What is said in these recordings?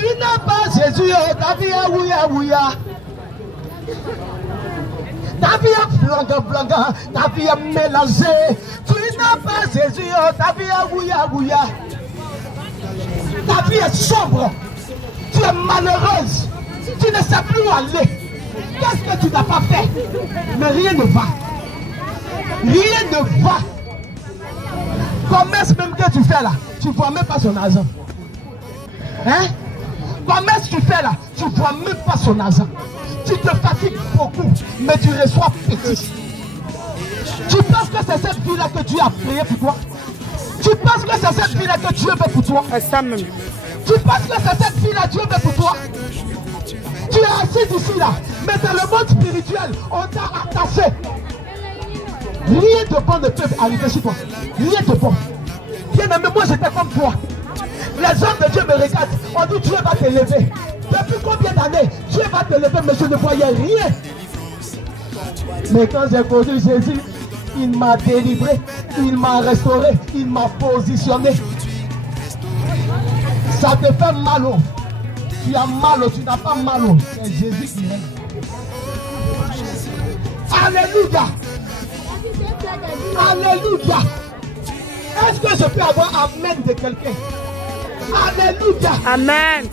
Tu n'as pas Jésus, ta vie est ouya ouya. Ta vie est blanca, ta vie est mélangée. Tu n'as pas Jésus, ta vie est ouya ouya. Ta vie est sombre. Tu es malheureuse. Tu ne sais plus où aller. Qu'est-ce que tu n'as pas fait? Mais rien ne va. Rien ne va. Commerce même que tu fais là, tu ne vois même pas son argent. Hein? Commerce que tu fais là, tu ne vois même pas son argent. Tu te fatigues beaucoup, mais tu reçois petit. Tu penses que c'est cette vie là que Dieu a créée pour toi? Tu penses que c'est cette vie là que Dieu veut pour toi? Ça même. Tu penses que c'est cette vie là que Dieu veut pour toi? Tu es assis ici là, mais dans le monde spirituel, on t'a attaché. Rien de bon ne peut arriver chez toi. Rien de bon. Bien aimé, moi j'étais comme toi. Les hommes de Dieu me regardent. On dit Dieu va te lever. Depuis combien d'années Dieu va te lever, mais je ne voyais rien. Mais quand j'ai connu Jésus, il m'a délivré, il m'a restauré, il m'a positionné. Ça te fait mal. Tu as mal, tu n'as pas mal. C'est Jésus qui aime. Alléluia. Alléluia. Est-ce que je peux avoir amen de quelqu'un? Alléluia. Amen.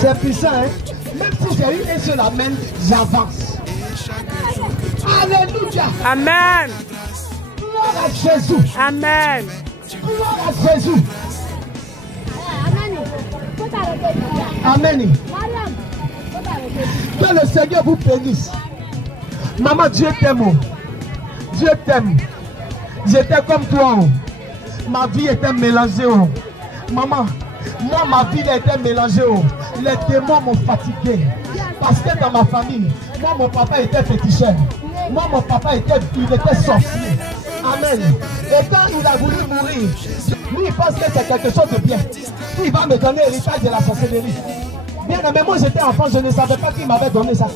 C'est puissant, hein? Même si j'ai eu un seul amen, j'avance. Alléluia. Amen. Gloire à Jésus. Amen. Gloire à Jésus. Amen. Que le Seigneur vous bénisse. Maman, Dieu t'aime. Dieu t'aime. J'étais comme toi. Ma vie était mélangée. Maman, moi ma vie était mélangée. Les démons m'ont fatigué. Parce que dans ma famille, moi mon papa était féticheur. Moi mon papa était sorcier. Amen. Et quand il a voulu mourir, lui il pense que c'est quelque chose de bien. Il va me donner l'héritage de la sorcellerie. Bien aimé, moi j'étais enfant, je ne savais pas qui m'avait donné ça.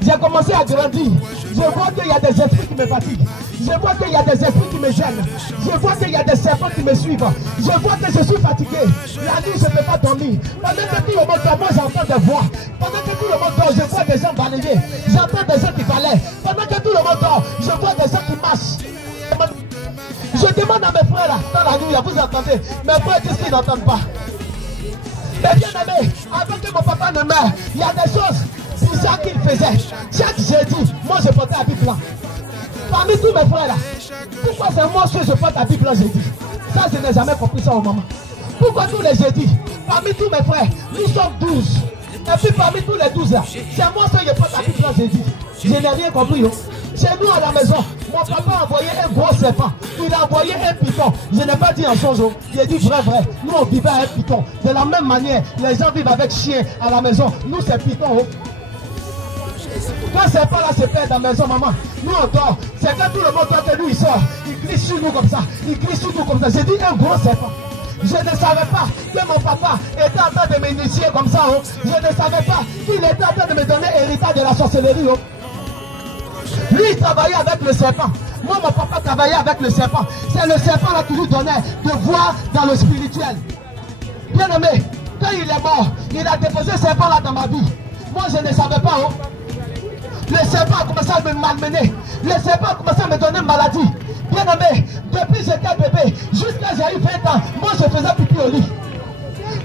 J'ai commencé à grandir. Je vois qu'il y a des esprits qui me fatiguent. Je vois qu'il y a des esprits qui me gênent. Je vois qu'il y a des serpents qui me suivent. Je vois que je suis fatigué. La nuit, je ne peux pas dormir. Pendant que tout le monde dort, moi j'entends des voix. Pendant que tout le monde dort, je vois des gens balayer. J'entends des gens qui balaient. Pendant que tout le monde dort, je vois des gens qui marchent. Je demande à mes frères là, dans la nuit, là, vous entendez? Mes frères disent qu'ils n'entendent pas. Mais bien aimé, avant que mon papa ne meure, il y a des choses bizarres qu'il faisait. Chaque jeudi, moi je portais la Bible blanc. Parmi tous mes frères là, pourquoi c'est moi que je porte la Bible blanc jeudi? Ça, je n'ai jamais compris ça au moment. Pourquoi tous les jeudis, parmi tous mes frères, nous sommes 12. Et puis parmi tous les 12 là, c'est moi que je porte la Bible blanc jeudi. Je n'ai rien compris. Chez nous à la maison, mon papa a envoyé un gros serpent. Il a envoyé un python. Je n'ai pas dit en chose. Il a dit vrai. Nous on vivait avec python. De la même manière, les gens vivent avec chien à la maison. Nous c'est python. Quand c'est pas là, c'est perd dans la maison, maman. Nous on dort. C'est quand tout le monde dort que nous il sort. Il glisse sur nous comme ça. Il glisse sur nous comme ça. J'ai dit un gros serpent. Je ne savais pas que mon papa était en train de m'initier comme ça. Je ne savais pas qu'il était en train de me donner l'héritage de la sorcellerie. Lui, il travaillait avec le serpent. Moi, mon papa travaillait avec le serpent. C'est le serpent là qui lui donnait de voir dans le spirituel. Bien aimé, quand il est mort, il a déposé ce serpent là dans ma vie. Moi, je ne savais pas. Le serpent a commencé à me malmener. Le serpent a commencé à me donner maladie. Bien aimé, depuis que j'étais bébé, jusqu'à j'ai eu 20 ans, moi je faisais pipi au lit.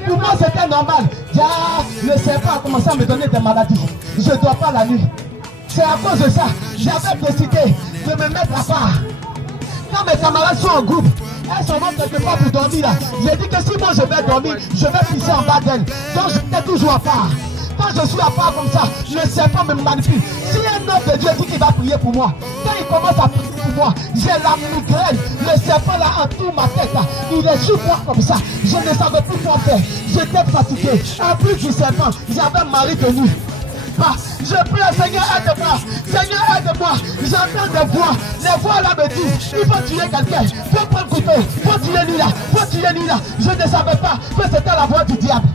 Pour moi, c'était normal. Le serpent a commencé à me donner des maladies. Je ne dors pas la nuit. C'est à cause de ça, j'avais décidé de me mettre à part. Quand mes camarades sont en groupe, elles sont quelque part pour dormir là. J'ai dit que si moi je vais dormir, je vais pisser en bas d'elle. Donc j'étais toujours à part. Quand je suis à part comme ça, le serpent me manipule. Si un homme de Dieu dit qu'il va prier pour moi, quand il commence à prier pour moi, j'ai la migraine. Le serpent là entoure ma tête là. Il est sur moi comme ça. Je ne savais plus quoi faire. J'étais fatigué. En plus du serpent, j'avais un mari de nuit. Je prie au Seigneur, aide-moi. Seigneur, aide-moi. J'entends des voix. Les voix là me disent, il faut tuer quelqu'un. Il faut prendre le couteau. Il faut tuer lui là. Il faut tuer lui là. Je ne savais pas que c'était la voix du diable.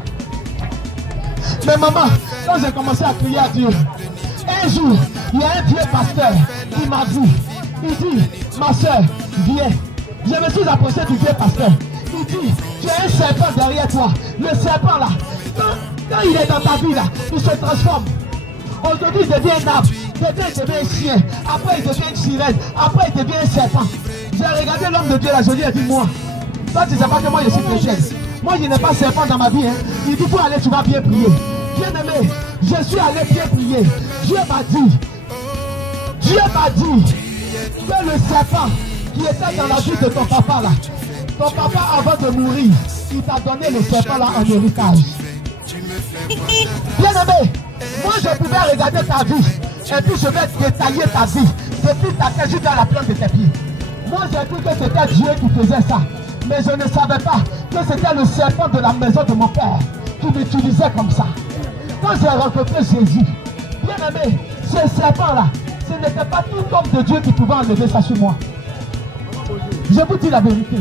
Mais maman, quand j'ai commencé à crier à Dieu, un jour, il y a un vieux pasteur qui m'a vu. Il dit, ma soeur, viens. Je me suis approché du vieux pasteur. Il dit, tu as un serpent derrière toi. Le serpent là, quand il est dans ta vie là, il se transforme. Aujourd'hui, il devient un arbre. Demain, il devient un chien. Après, il devient une sirène. Après, il devient un serpent. J'ai regardé l'homme de Dieu là, je lui ai dit, moi, toi, tu ne sais pas que moi, je suis chrétien. Moi, je n'ai pas serpent dans ma vie. Hein. Il dit, pour aller, tu vas bien prier. Bien-aimé, je suis allé bien prier. Dieu m'a dit que le serpent qui était dans la vie de ton papa là, ton papa avant de mourir, il t'a donné le serpent là en héritage. Bien-aimé, moi je pouvais regarder ta vie et puis je vais détailler ta vie depuis ta tête jusqu'à la plante de tes pieds. Moi j'ai cru que c'était Dieu qui faisait ça, mais je ne savais pas que c'était le serpent de la maison de mon père qui m'utilisait comme ça. Quand j'ai rencontré Jésus, bien-aimé, ce serpent là, ce n'était pas tout homme de Dieu qui pouvait enlever ça sur moi. Je vous dis la vérité.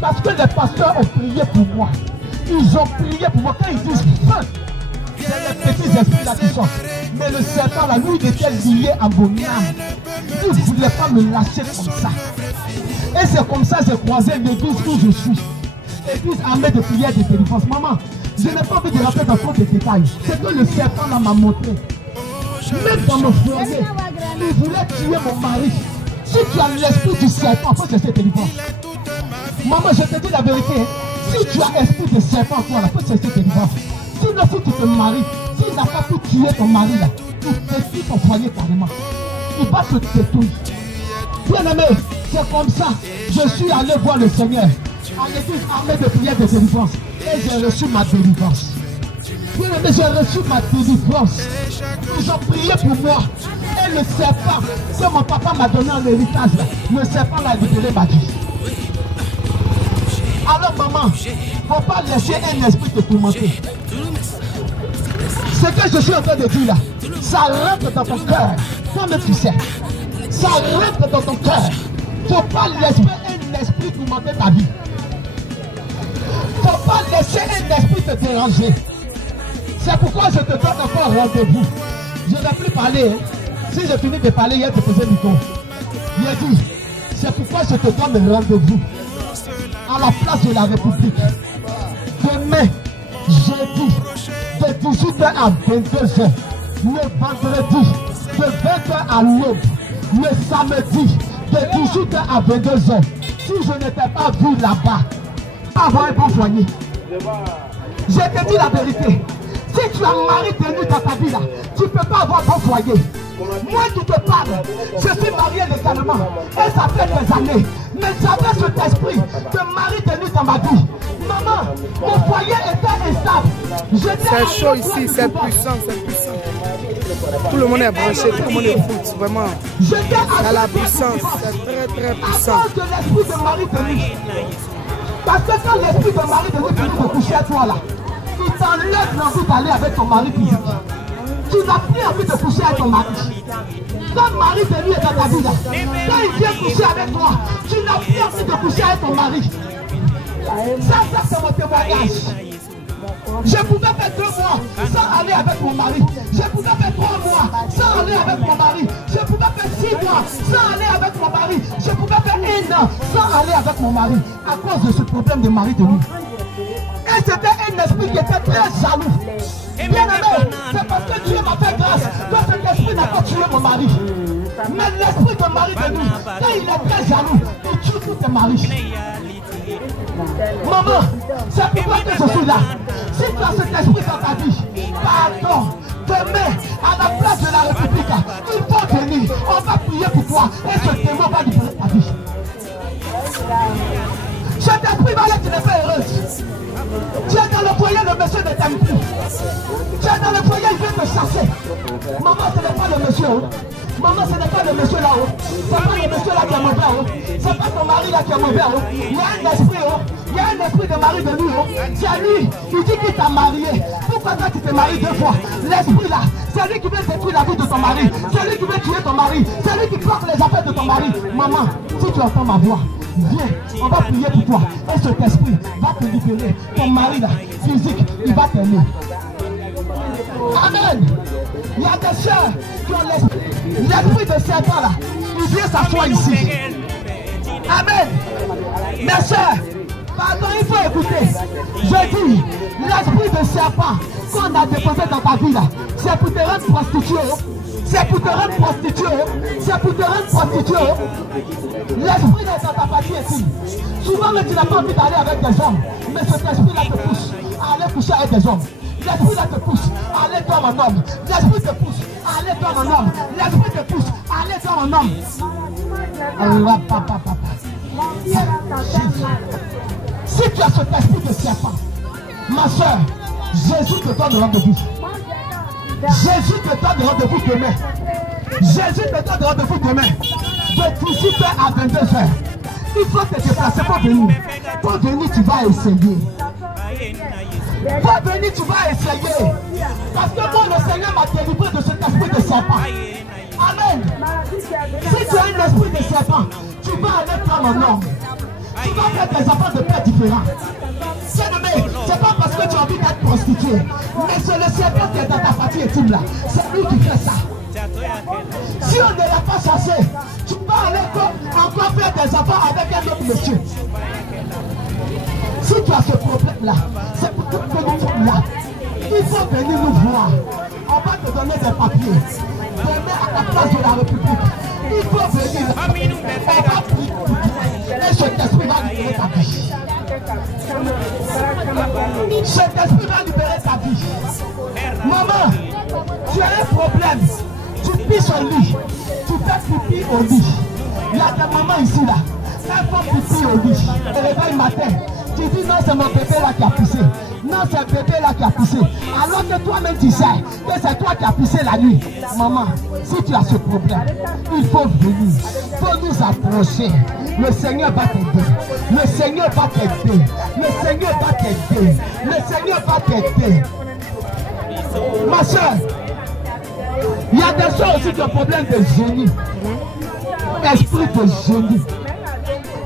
Parce que les pasteurs ont prié pour moi. Ils ont prié pour moi. Quand ils disent feu, c'est les petits esprits là qui sortent. Mais le serpent là, lui, il était lié à mon âme. Il ne voulait pas me lâcher comme ça. Et c'est comme ça que j'ai croisé l'église où je suis. L'église armée de prière et de délivrance. Maman, je n'ai pas envie de rentrer dans trop de détails. C'est que le serpent là m'a montré. Même dans mon foyer, il voulait tuer mon mari. Si tu as l'esprit du serpent, il faut que c'est délivrance. Maman, je te dis la vérité. Si tu as l'esprit de serpent, toi, il faut que c'est délivrance. Sinon, si tu te maries, s'il n'a pas pu tuer ton mari, là, il détruit ton foyer carrément. Il va se détruire. Bien aimé, c'est comme ça. Je suis allé voir le Seigneur à l'église armée de prière de délivrance. Et j'ai reçu ma délivrance. Bien aimé, j'ai reçu ma délivrance. Ils ont prié pour moi. Et le serpent que mon papa m'a donné en héritage, le serpent l'a libéré ma vie. Alors maman, il ne faut pas laisser un esprit te tourmenter. Ce que je suis en train de dire là, ça rentre dans ton cœur. Toi-même tu sais. Ça rentre dans ton cœur. Il ne faut pas laisser un esprit tourmenter ta vie. Il ne faut pas laisser un esprit te déranger. C'est pourquoi je te donne encore un rendez-vous. Je ne vais plus parler. Hein. Si je finis de parler, il te faisait du temps. Il a dit, c'est pourquoi je te donne un rendez-vous à la place de la République. Demain, jeudi, de 18h à 22h. Le vendredi, de 20h à l'aube. Le samedi, de 18h à 22h. Si je n'étais pas vu là-bas, avoir un bon foyer. Je te dis la vérité. Si tu as mari tenu dans ta vie là, tu ne peux pas avoir bon foyer. Moi qui te parle, je suis marié légalement et ça fait des années. Mais j'avais cet esprit de mari tenu dans ma vie. Maman, mon foyer était instable. C'est chaud ici, c'est puissant, c'est puissant. Tout le monde est branché, tout le monde est foot, vraiment. Il y a la puissance, c'est très puissant. À cause de l'esprit de mari tenu. Parce que quand l'esprit de mari tenu finit de coucher à toi là, il t'enlève l'envie d'aller avec ton mari physique. Tu n'as plus envie de coucher avec ton mari. Quand mari tenu est dans ta vie là, quand il vient coucher avec toi, tu n'as plus envie de coucher avec ton mari. Ça c'est mon témoignage. Je pouvais faire 2 mois sans aller avec mon mari. Je pouvais faire 3 mois sans aller avec mon mari. Je pouvais faire 6 mois sans aller avec mon mari. Je pouvais faire 1 an sans aller avec mon mari. À cause de ce problème de mari tenu. Et c'était un esprit qui était très jaloux. Bien aimé, c'est parce que Dieu m'a fait grâce que cet esprit n'a pas tué mon mari. Mais l'esprit de mari tenu, quand il est très jaloux, il tue tous tes maris. Maman, c'est pourquoi que je suis là. Si tu as cet esprit dans ta vie, pardon, demain, à la place de la République, il faut venir. On va prier pour toi et ce démon va libérer ta vie. Cet esprit va être une paix heureuse. Tu es dans le foyer, le monsieur ne t'aime plus. Tu es dans le foyer, il vient te chasser. Maman, ce n'est pas le monsieur. Maman, ce n'est pas le monsieur là-haut. Ce n'est pas le monsieur là qui est mauvais. Ce n'est pas ton mari là qui est mauvais. Il y a un esprit. Il y a un esprit de mari de lui. C'est à lui. Il dit qu'il t'a marié. Pourquoi toi tu t'es marié 2 fois? L'esprit là, c'est lui qui veut détruire la vie de ton mari. C'est lui qui veut tuer ton mari. C'est lui qui porte les affaires de ton mari. Maman, si tu entends ma voix, viens, on va prier pour toi. Et cet esprit va te libérer. Ton mari là, physique, il va t'aimer. Amen. Il y a des soeurs qui ont l'esprit de serpent là. Il vient s'asseoir ici. Amen. Mes soeurs, Pardon, il faut écouter. Je dis, l'esprit de serpent qu'on a déposé dans ta vie là, c'est pour te rendre prostituée. C'est pour te rendre prostituée. C'est pour te rendre prostituée. L'esprit de ta partie est ici. Souvent, tu n'as pas envie d'aller avec des hommes, mais cet esprit-là te pousse à aller coucher avec des hommes. L'esprit-là te pousse à aller comme un homme. L'esprit te pousse à aller comme un homme. L'esprit te pousse à aller comme un homme. Si tu as cet esprit de serpent, ma soeur, Jésus te donne rendez-vous. Jésus te donne rendez-vous demain. Jésus te donne rendez-vous demain. De 18h à 22h. Il faut te déplacer pour venir. Pour venir, tu vas essayer. Pour venir, tu vas essayer. Parce que moi, le Seigneur m'a délivré de cet esprit de serpent. Amen. Si tu as un esprit de serpent, tu vas aller comme un homme. Tu vas faire des enfants de pères différents. C'est pas parce que tu as envie d'être prostitué, mais c'est le serpent qui est dans ta partie intime là. C'est lui qui fait ça. Si on ne l'a pas chassé, tu vas aller encore faire des enfants avec un autre monsieur. Si tu as ce problème là, c'est pour que tu là. Il faut venir nous voir. On va te donner des papiers. Demain à la place de la République. Il faut venir. On va prier. Et cet esprit va libérer ta vie. Cet esprit va libérer ta vie. Maman, tu as un problème. Tu pisses au lit. Tu fais pipi au lit. Il y a des mamans ici là. Elles font pipi au lit. Elles réveillent matin. Tu dis non, c'est mon bébé là qui a pissé. Non, c'est le bébé là qui a pissé. Alors que toi-même tu sais que c'est toi qui as pissé la nuit. Maman, si tu as ce problème, il faut venir. Il faut nous approcher. Le Seigneur va t'aider. Le Seigneur va t'aider. Le Seigneur va t'aider. Le Seigneur va t'aider. Ma soeur, il y a des gens aussi qui ont problème de génie. Esprit de génie.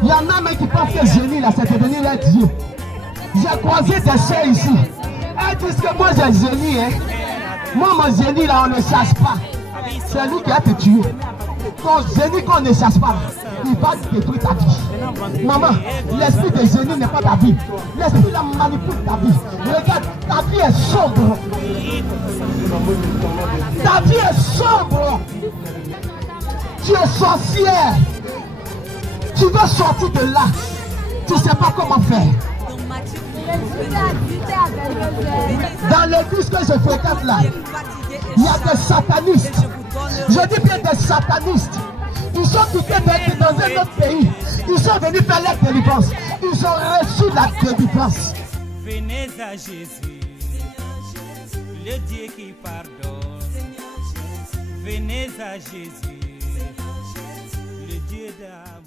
Il y en a même qui pensent que génie là, c'est devenir un Dieu. J'ai croisé des soeurs ici. Elles disent que moi j'ai génie. Hein. Moi mon génie là, on ne chasse pas. C'est lui qui a te tué. Ton génie qu'on ne chasse pas, il va détruire ta vie. Maman, l'esprit de génie n'est pas ta vie. L'esprit là manipule ta vie. Regarde, ta vie est sombre. Ta vie est sombre. Tu es sorcière. Tu veux sortir de là. Tu ne sais pas comment faire. Dans l'église que je fréquente là, il y a des satanistes. Je dis bien des satanistes. Ils sont quittés dans un autre pays. Ils sont venus faire la délivrance. Ils ont reçu la délivrance. Venez à Jésus, le Dieu qui pardonne. Venez à Jésus, le Dieu d'amour.